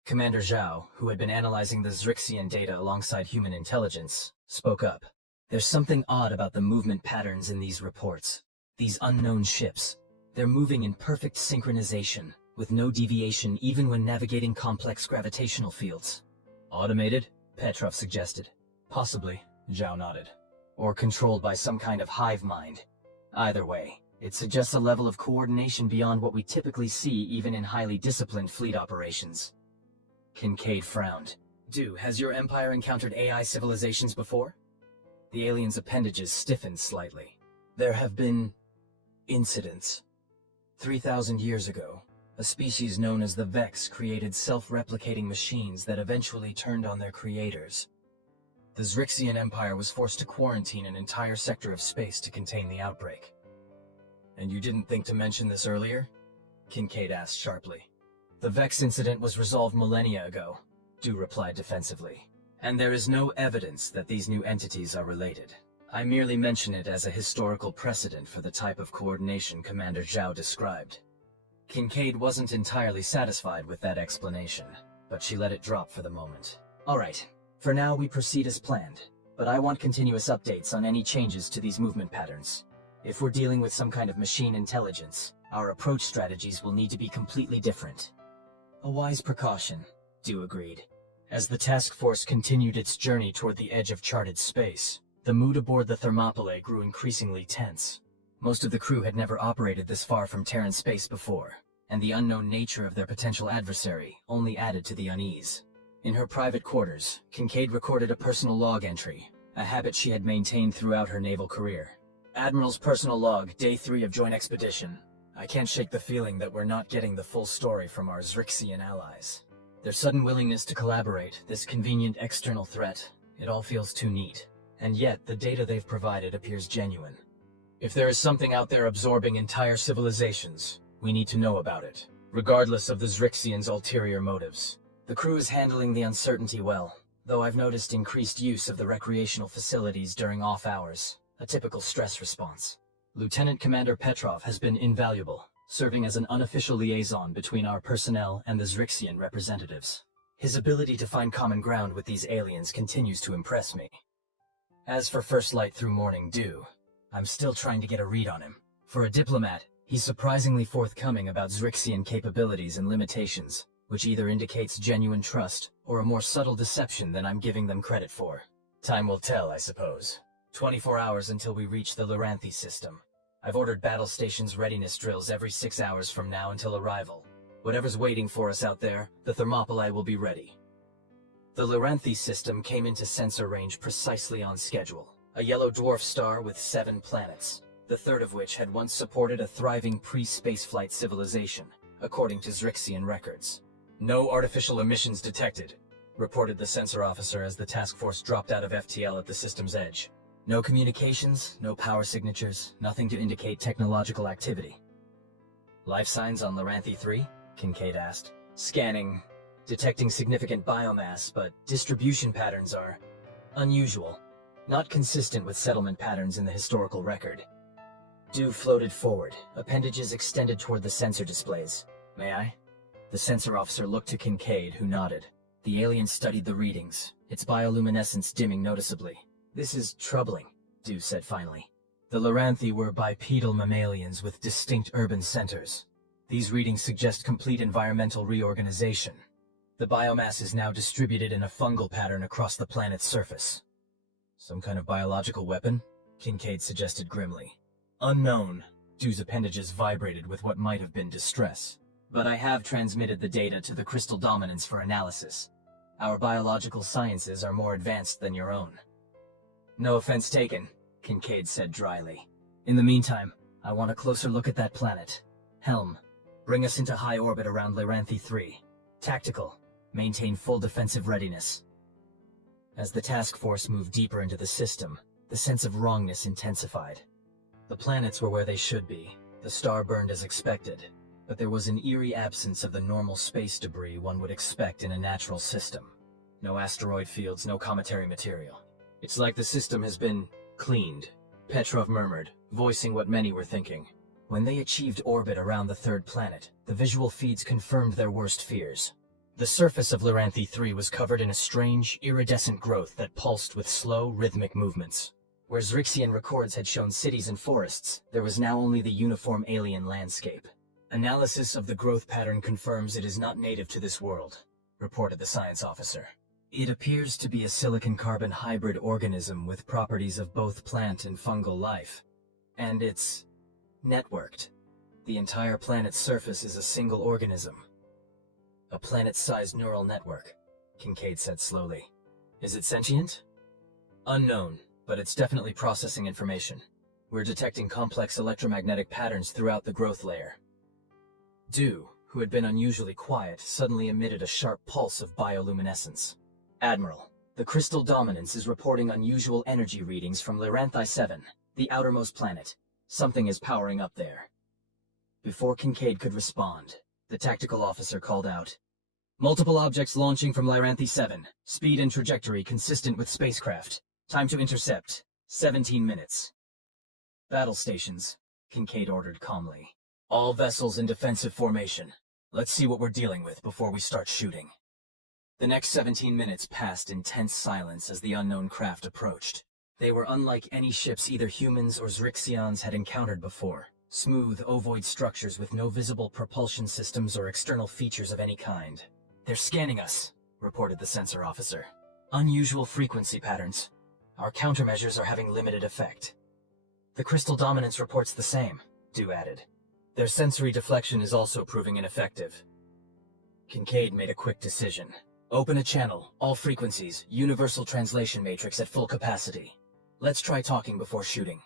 Commander Zhao, who had been analyzing the Zrixian data alongside human intelligence, spoke up. There's something odd about the movement patterns in these reports. These unknown ships. They're moving in perfect synchronization, with no deviation even when navigating complex gravitational fields. Automated? Petrov suggested. Possibly, Zhao nodded. Or controlled by some kind of hive mind. Either way, it suggests a level of coordination beyond what we typically see even in highly disciplined fleet operations. Kincaid frowned. Du, has your empire encountered AI civilizations before? The alien's appendages stiffened slightly. There have been... incidents. 3,000 years ago, a species known as the Vex created self-replicating machines that eventually turned on their creators. The Zrixian Empire was forced to quarantine an entire sector of space to contain the outbreak. And you didn't think to mention this earlier? Kincaid asked sharply. The Vex incident was resolved millennia ago, Du replied defensively. And there is no evidence that these new entities are related. I merely mention it as a historical precedent for the type of coordination Commander Zhao described. Kincaid wasn't entirely satisfied with that explanation, but she let it drop for the moment. All right, for now we proceed as planned, but I want continuous updates on any changes to these movement patterns. If we're dealing with some kind of machine intelligence, our approach strategies will need to be completely different. A wise precaution, Du agreed. As the task force continued its journey toward the edge of charted space, the mood aboard the Thermopylae grew increasingly tense. Most of the crew had never operated this far from Terran space before, and the unknown nature of their potential adversary only added to the unease. In her private quarters, Kincaid recorded a personal log entry, a habit she had maintained throughout her naval career. Admiral's personal log, Day 3 of Joint Expedition. I can't shake the feeling that we're not getting the full story from our Zrixian allies. Their sudden willingness to collaborate, this convenient external threat, it all feels too neat. And yet, the data they've provided appears genuine. If there is something out there absorbing entire civilizations, we need to know about it, regardless of the Zrixians' ulterior motives. The crew is handling the uncertainty well, though I've noticed increased use of the recreational facilities during off hours, a typical stress response. Lieutenant Commander Petrov has been invaluable, serving as an unofficial liaison between our personnel and the Zrixian representatives. His ability to find common ground with these aliens continues to impress me. As for First Light through Morning Dew, I'm still trying to get a read on him. For a diplomat, he's surprisingly forthcoming about Zrixian capabilities and limitations, which either indicates genuine trust or a more subtle deception than I'm giving them credit for. Time will tell, I suppose. 24 hours until we reach the Loranthe system. I've ordered battle stations readiness drills every 6 hours from now until arrival. Whatever's waiting for us out there, the Thermopylae will be ready. The Loranthe system came into sensor range precisely on schedule. A yellow dwarf star with 7 planets, the third of which had once supported a thriving pre-spaceflight civilization, according to Zrixian records. No artificial emissions detected, reported the sensor officer as the task force dropped out of FTL at the system's edge. No communications, no power signatures, nothing to indicate technological activity. Life signs on Loranthe 3? Kincaid asked. Scanning, detecting significant biomass, but distribution patterns are unusual, not consistent with settlement patterns in the historical record. Dew floated forward, appendages extended toward the sensor displays. May I? The sensor officer looked to Kincaid, who nodded. The alien studied the readings, its bioluminescence dimming noticeably. This is troubling, Dew said finally. The Loranthe were bipedal mammalians with distinct urban centers. These readings suggest complete environmental reorganization. The biomass is now distributed in a fungal pattern across the planet's surface. Some kind of biological weapon? Kincaid suggested grimly. Unknown. Dew's appendages vibrated with what might have been distress. But I have transmitted the data to the crystal dominance for analysis. Our biological sciences are more advanced than your own. No offense taken, Kincaid said dryly. In the meantime, I want a closer look at that planet. Helm, bring us into high orbit around Loranthe 3. Tactical, maintain full defensive readiness. As the task force moved deeper into the system, the sense of wrongness intensified. The planets were where they should be. The star burned as expected, but there was an eerie absence of the normal space debris one would expect in a natural system. No asteroid fields, no cometary material. It's like the system has been cleaned, Petrov murmured, voicing what many were thinking. When they achieved orbit around the third planet, the visual feeds confirmed their worst fears. The surface of Loranthe 3 was covered in a strange, iridescent growth that pulsed with slow, rhythmic movements. Where Zrixian records had shown cities and forests, there was now only the uniform alien landscape. Analysis of the growth pattern confirms it is not native to this world, reported the science officer. It appears to be a silicon-carbon hybrid organism with properties of both plant and fungal life. And it's networked. The entire planet's surface is a single organism. A planet-sized neural network, Kincaid said slowly. Is it sentient? Unknown, but it's definitely processing information. We're detecting complex electromagnetic patterns throughout the growth layer. Dew, who had been unusually quiet, suddenly emitted a sharp pulse of bioluminescence. Admiral, the crystal dominance is reporting unusual energy readings from Loranthe 7, the outermost planet. Something is powering up there. Before Kincaid could respond, the tactical officer called out, Multiple objects launching from Loranthe 7. Speed and trajectory consistent with spacecraft. Time to intercept. 17 minutes. Battle stations, Kincaid ordered calmly. All vessels in defensive formation. Let's see what we're dealing with before we start shooting. The next 17 minutes passed in tense silence as the unknown craft approached. They were unlike any ships either humans or Zrixians had encountered before. Smooth, ovoid structures with no visible propulsion systems or external features of any kind. They're scanning us, reported the sensor officer. Unusual frequency patterns. Our countermeasures are having limited effect. The crystal dominance reports the same, Dew added. Their sensory deflection is also proving ineffective. Kincaid made a quick decision. Open a channel, all frequencies, universal translation matrix at full capacity. Let's try talking before shooting.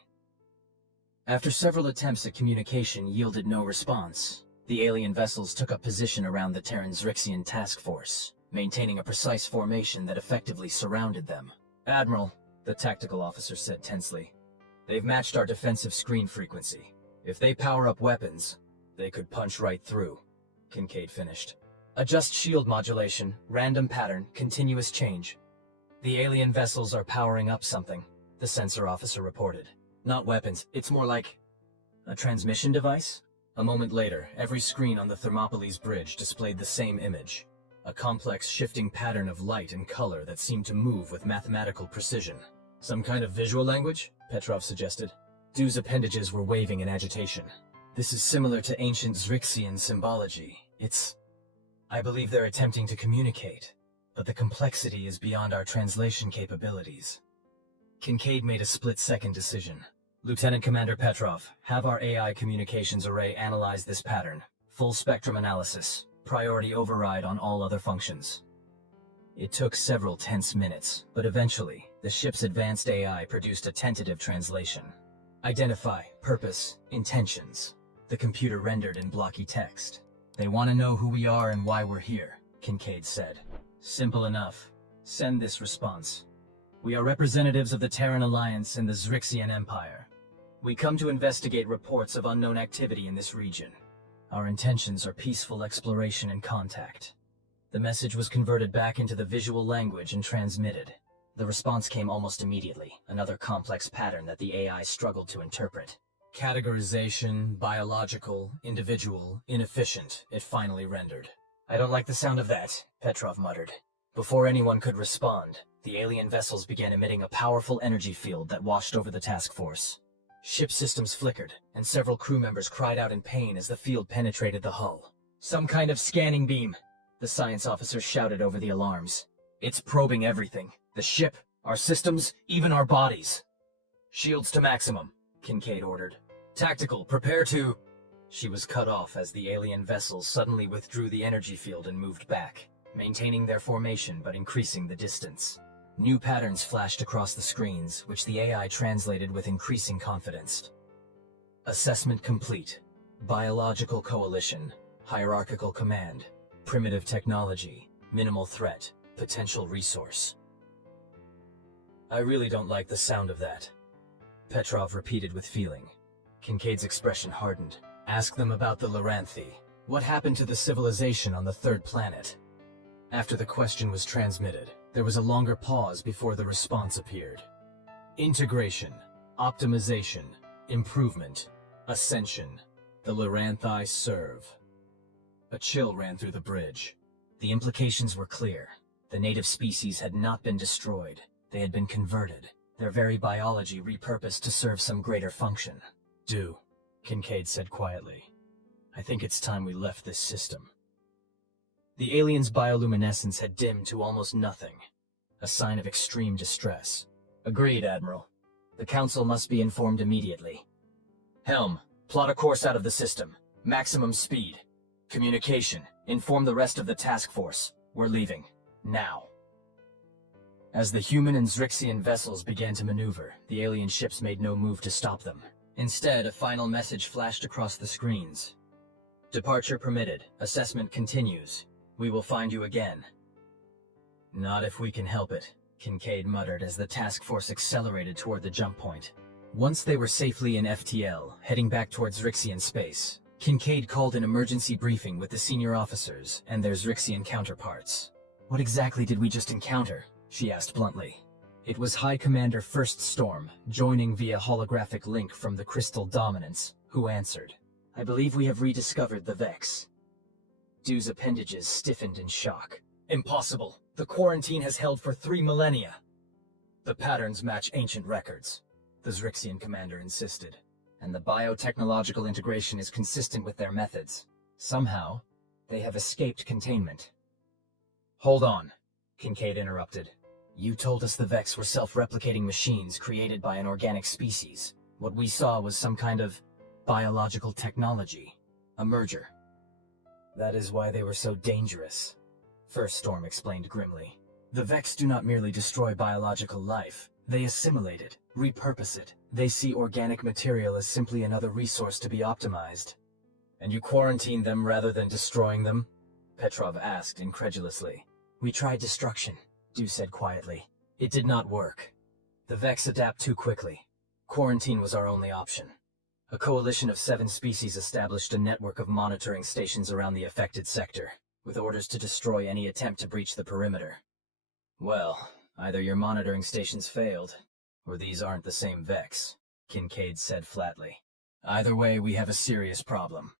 After several attempts at communication yielded no response, the alien vessels took up position around the Terran Zrixian task force, maintaining a precise formation that effectively surrounded them. Admiral, the tactical officer said tensely, they've matched our defensive screen frequency. If they power up weapons, they could punch right through, Kincaid finished. Adjust shield modulation, random pattern, continuous change. The alien vessels are powering up something, the sensor officer reported. Not weapons, it's more like a transmission device? A moment later, every screen on the Thermopylae's bridge displayed the same image. A complex shifting pattern of light and color that seemed to move with mathematical precision. Some kind of visual language? Petrov suggested. Dew's appendages were waving in agitation. This is similar to ancient Zrixian symbology. I believe they're attempting to communicate, but the complexity is beyond our translation capabilities. Kincaid made a split-second decision. Lieutenant Commander Petrov, have our AI communications array analyze this pattern. Full spectrum analysis. Priority override on all other functions. It took several tense minutes, but eventually, the ship's advanced AI produced a tentative translation. Identify, purpose, intentions. The computer rendered in blocky text. They want to know who we are and why we're here, Kincaid said. Simple enough. Send this response. We are representatives of the Terran Alliance and the Zrixian Empire. We come to investigate reports of unknown activity in this region. Our intentions are peaceful exploration and contact. The message was converted back into the visual language and transmitted. The response came almost immediately, another complex pattern that the AI struggled to interpret. Categorization, biological, individual, inefficient, it finally rendered. I don't like the sound of that, Petrov muttered. Before anyone could respond, the alien vessels began emitting a powerful energy field that washed over the task force. Ship systems flickered, and several crew members cried out in pain as the field penetrated the hull. Some kind of scanning beam, the science officer shouted over the alarms. It's probing everything. The ship, our systems, even our bodies. Shields to maximum, Kincaid ordered. Tactical, prepare to... She was cut off as the alien vessels suddenly withdrew the energy field and moved back, maintaining their formation but increasing the distance. New patterns flashed across the screens, which the AI translated with increasing confidence. Assessment complete. Biological coalition. Hierarchical command. Primitive technology. Minimal threat. Potential resource. I really don't like the sound of that, Petrov repeated with feeling. Kincaid's expression hardened. Ask them about the Loranthi. What happened to the civilization on the third planet? After the question was transmitted, there was a longer pause before the response appeared. Integration, optimization, improvement, ascension. The Loranthi serve. A chill ran through the bridge. The implications were clear. The native species had not been destroyed. They had been converted, their very biology repurposed to serve some greater function. Kincaid said quietly. I think it's time we left this system. The alien's bioluminescence had dimmed to almost nothing, a sign of extreme distress. Agreed, Admiral. The Council must be informed immediately. Helm, plot a course out of the system. Maximum speed. Communication. Inform the rest of the task force. We're leaving. Now. As the human and Zrixian vessels began to maneuver, the alien ships made no move to stop them. Instead, a final message flashed across the screens. Departure permitted. Assessment continues. We will find you again. Not if we can help it, Kincaid muttered as the task force accelerated toward the jump point. Once they were safely in FTL, heading back towards Zrixian space, Kincaid called an emergency briefing with the senior officers and their Zrixian counterparts. What exactly did we just encounter? She asked bluntly. It was High Commander First Storm, joining via holographic link from the Crystal Dominance, who answered. I believe we have rediscovered the Vex. Dew's appendages stiffened in shock. Impossible. The quarantine has held for 3 millennia. The patterns match ancient records, the Zrixian commander insisted, and the biotechnological integration is consistent with their methods. Somehow, they have escaped containment. Hold on, Kincaid interrupted. You told us the Vex were self-replicating machines created by an organic species. What we saw was some kind of biological technology, a merger. That is why they were so dangerous, First Storm explained grimly. The Vex do not merely destroy biological life, they assimilate it, repurpose it. They see organic material as simply another resource to be optimized. And you quarantine them rather than destroying them? Petrov asked incredulously. We tried destruction, Dew said quietly. It did not work. The Vex adapt too quickly. Quarantine was our only option. A coalition of 7 species established a network of monitoring stations around the affected sector, with orders to destroy any attempt to breach the perimeter. Well, either your monitoring stations failed, or these aren't the same Vex, Kincaid said flatly. Either way, we have a serious problem.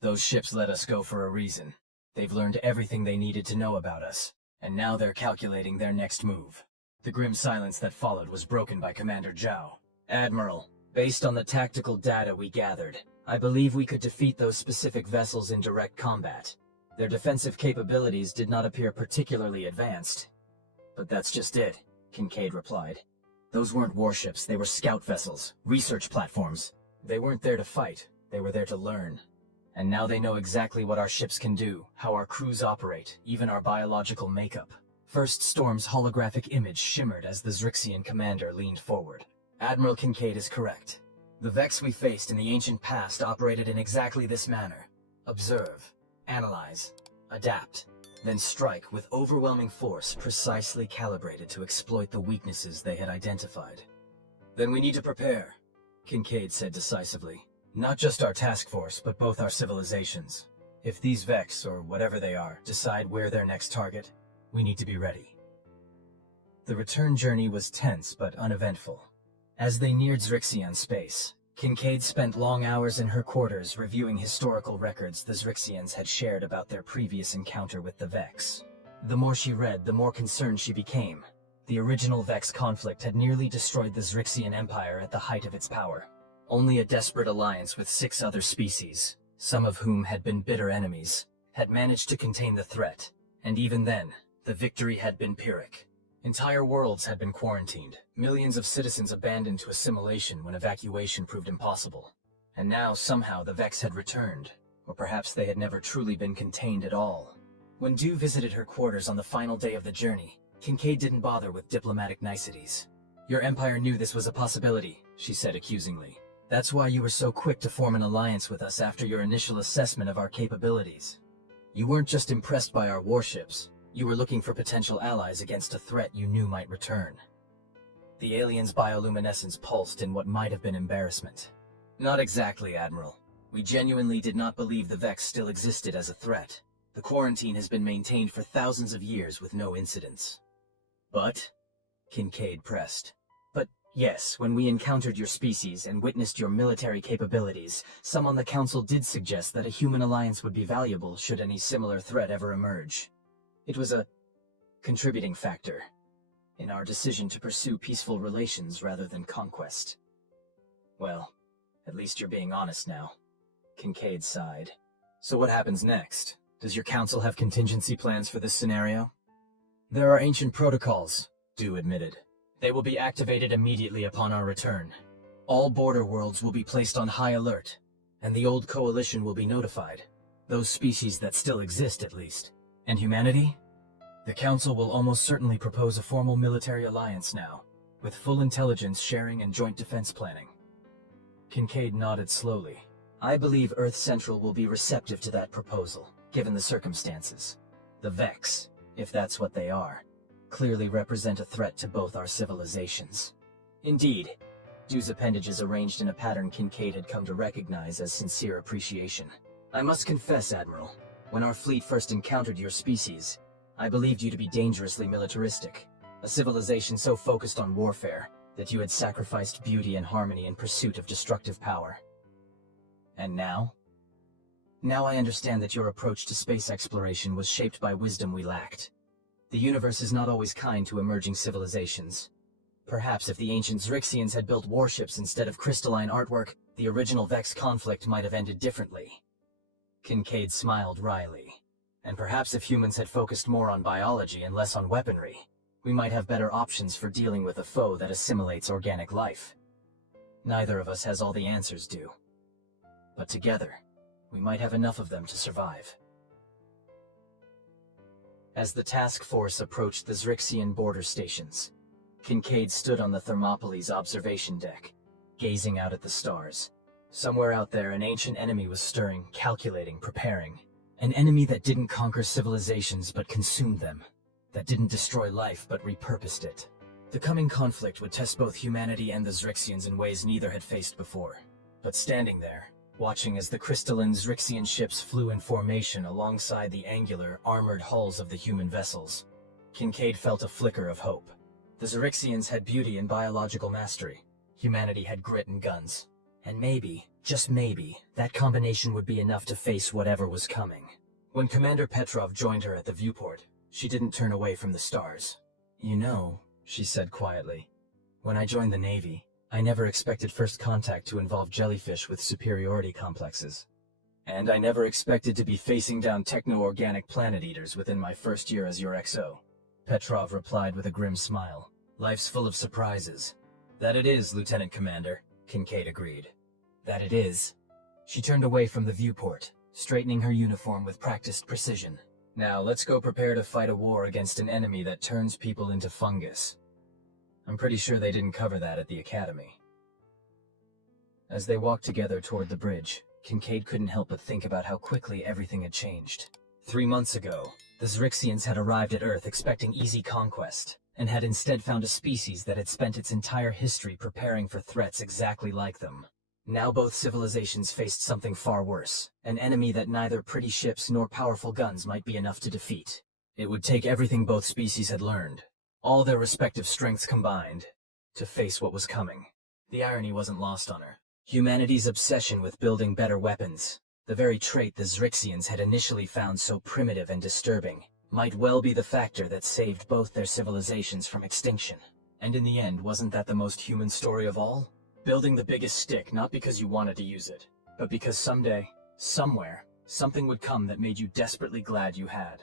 Those ships let us go for a reason. They've learned everything they needed to know about us, and now they're calculating their next move. The grim silence that followed was broken by Commander Zhao. Admiral, based on the tactical data we gathered, I believe we could defeat those specific vessels in direct combat. Their defensive capabilities did not appear particularly advanced. But that's just it, Kincaid replied. Those weren't warships, they were scout vessels, research platforms. They weren't there to fight, they were there to learn. And now they know exactly what our ships can do, how our crews operate, even our biological makeup. First Storm's holographic image shimmered as the Zrixian commander leaned forward. Admiral Kincaid is correct. The Vex we faced in the ancient past operated in exactly this manner. Observe, analyze, adapt, then strike with overwhelming force precisely calibrated to exploit the weaknesses they had identified. Then we need to prepare, Kincaid said decisively. Not just our task force, but both our civilizations. If these Vex, or whatever they are, decide we're their next target, we need to be ready. The return journey was tense but uneventful. As they neared Zrixian space, Kincaid spent long hours in her quarters reviewing historical records the Zrixians had shared about their previous encounter with the Vex. The more she read, the more concerned she became. The original Vex conflict had nearly destroyed the Zrixian Empire at the height of its power. Only a desperate alliance with 6 other species, some of whom had been bitter enemies, had managed to contain the threat, and even then, the victory had been Pyrrhic. Entire worlds had been quarantined, millions of citizens abandoned to assimilation when evacuation proved impossible. And now, somehow, the Vex had returned, or perhaps they had never truly been contained at all. When Dew visited her quarters on the final day of the journey, Kincaid didn't bother with diplomatic niceties. "Your empire knew this was a possibility," she said accusingly. "That's why you were so quick to form an alliance with us after your initial assessment of our capabilities. You weren't just impressed by our warships. You were looking for potential allies against a threat you knew might return." The alien's bioluminescence pulsed in what might have been embarrassment. "Not exactly, Admiral. We genuinely did not believe the Vex still existed as a threat. The quarantine has been maintained for thousands of years with no incidents." "But?" Kincaid pressed. "But yes, when we encountered your species and witnessed your military capabilities, some on the Council did suggest that a human alliance would be valuable should any similar threat ever emerge. It was a contributing factor in our decision to pursue peaceful relations rather than conquest." "Well, at least you're being honest now," Kincaid sighed. "So what happens next? Does your council have contingency plans for this scenario?" "There are ancient protocols," Dew admitted. "They will be activated immediately upon our return. All border worlds will be placed on high alert, and the old coalition will be notified. Those species that still exist, at least. And humanity? The Council will almost certainly propose a formal military alliance now, with full intelligence sharing and joint defense planning." Kincaid nodded slowly. "I believe Earth Central will be receptive to that proposal, given the circumstances. The Vex, if that's what they are, clearly represent a threat to both our civilizations." Indeed, Dew's appendages arranged in a pattern Kincaid had come to recognize as sincere appreciation. "I must confess, Admiral, when our fleet first encountered your species, I believed you to be dangerously militaristic, a civilization so focused on warfare that you had sacrificed beauty and harmony in pursuit of destructive power. And now? Now I understand that your approach to space exploration was shaped by wisdom we lacked. The universe is not always kind to emerging civilizations. Perhaps if the ancient Zrixians had built warships instead of crystalline artwork, the original Vex conflict might have ended differently." Kincaid smiled wryly. "And perhaps if humans had focused more on biology and less on weaponry, we might have better options for dealing with a foe that assimilates organic life. Neither of us has all the answers, Dew. But together, we might have enough of them to survive." As the task force approached the Zrixian border stations, Kincaid stood on the Thermopylae's observation deck, gazing out at the stars. Somewhere out there, an ancient enemy was stirring, calculating, preparing. An enemy that didn't conquer civilizations but consumed them. That didn't destroy life but repurposed it. The coming conflict would test both humanity and the Zrixians in ways neither had faced before. But standing there, watching as the crystalline Zrixian ships flew in formation alongside the angular, armored hulls of the human vessels, Kincaid felt a flicker of hope. The Zrixians had beauty and biological mastery. Humanity had grit and guns. And maybe, just maybe, that combination would be enough to face whatever was coming. When Commander Petrov joined her at the viewport, she didn't turn away from the stars. "You know," she said quietly, "when I joined the Navy, I never expected first contact to involve jellyfish with superiority complexes. And I never expected to be facing down techno-organic planet eaters within my first year as your XO." Petrov replied with a grim smile. "Life's full of surprises. That it is, Lieutenant Commander, Kincaid agreed. That it is. She turned away from the viewport, straightening her uniform with practiced precision. Now, let's go prepare to fight a war against an enemy that turns people into fungus. I'm pretty sure they didn't cover that at the Academy. As they walked together toward the bridge, Kincaid couldn't help but think about how quickly everything had changed. 3 months ago, the Zrixians had arrived at Earth expecting easy conquest, and had instead found a species that had spent its entire history preparing for threats exactly like them. Now both civilizations faced something far worse, an enemy that neither pretty ships nor powerful guns might be enough to defeat. It would take everything both species had learned, all their respective strengths combined, to face what was coming. The irony wasn't lost on her. Humanity's obsession with building better weapons, the very trait the Zrixians had initially found so primitive and disturbing, might well be the factor that saved both their civilizations from extinction. And in the end, wasn't that the most human story of all? Building the biggest stick not because you wanted to use it, but because someday, somewhere, something would come that made you desperately glad you had.